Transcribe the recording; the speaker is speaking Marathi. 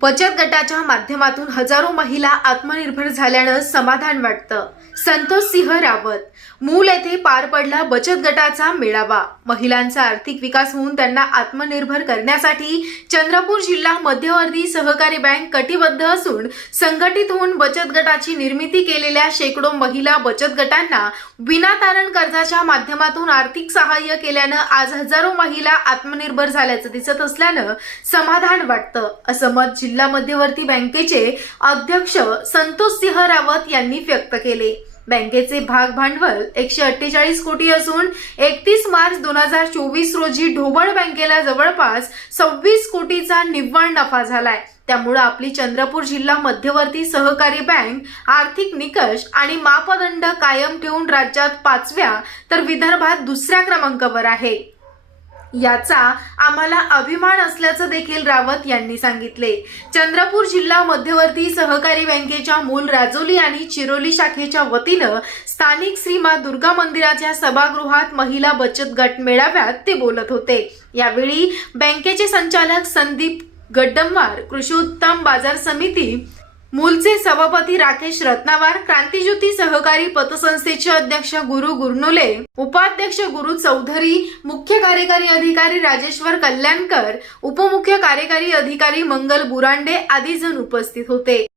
बचत गटाच्या माध्यमातून हजारो महिला आत्मनिर्भर झाल्यानं समाधान वाटतं. संतोष सिंह रावत मूल येथे पार पडला बचत गटाचा मेळावा. महिलांचा आर्थिक विकास होऊन त्यांना आत्मनिर्भर करण्यासाठी चंद्रपूर जिल्हा मध्यवर्ती सहकारी बँक कटिबद्ध असून संघटित होऊन बचत गटाची निर्मिती केलेल्या शेकडो महिला बचत गटांना विनातारण कर्जाच्या माध्यमातून आर्थिक सहाय्य केल्यानं आज हजारो महिला आत्मनिर्भर झाल्याचं दिसत असल्यानं समाधान वाटतं असं मत जिल्हा मध्यवर्ती बँकेचे अध्यक्ष संतोष सिंह रावत यांनी व्यक्त केले. बँकेचे भाग भांडवल एकशे अठ्ठेचाळीस कोटी असून एकतीस मार्च दोन हजार चोवीस रोजी ढोबळ बँकेला जवळपास सव्वीस कोटीचा निव्वळ नफा झालाय. त्यामुळे आपली चंद्रपूर जिल्हा मध्यवर्ती सहकारी बँक आर्थिक निकष आणि मापदंड कायम ठेवून राज्यात पाचव्या तर विदर्भात दुसऱ्या क्रमांकावर आहे. याचा आम्हाला अभिमान असल्याचं देखील रावत यांनी सांगितले. चंद्रपूर जिल्हा मध्यवर्ती सहकारी बँकेच्या मूल राजोली आणि चिरोली शाखेच्या वतीनं स्थानिक श्री मा दुर्गा मंदिराच्या सभागृहात महिला बचत गट मेळाव्यात ते बोलत होते. यावेळी बँकेचे संचालक संदीप गड्डमवार कृषी उत्तम बाजार समिती मूलचे सभापती राकेश रत्नावार क्रांतीज्योती सहकारी पतसंस्थेचे अध्यक्ष गुरु गुरनुले उपाध्यक्ष गुरु चौधरी मुख्य कार्यकारी अधिकारी राजेश्वर कल्याणकर उपमुख्य कार्यकारी अधिकारी मंगल बुरांडे आदी जण उपस्थित होते.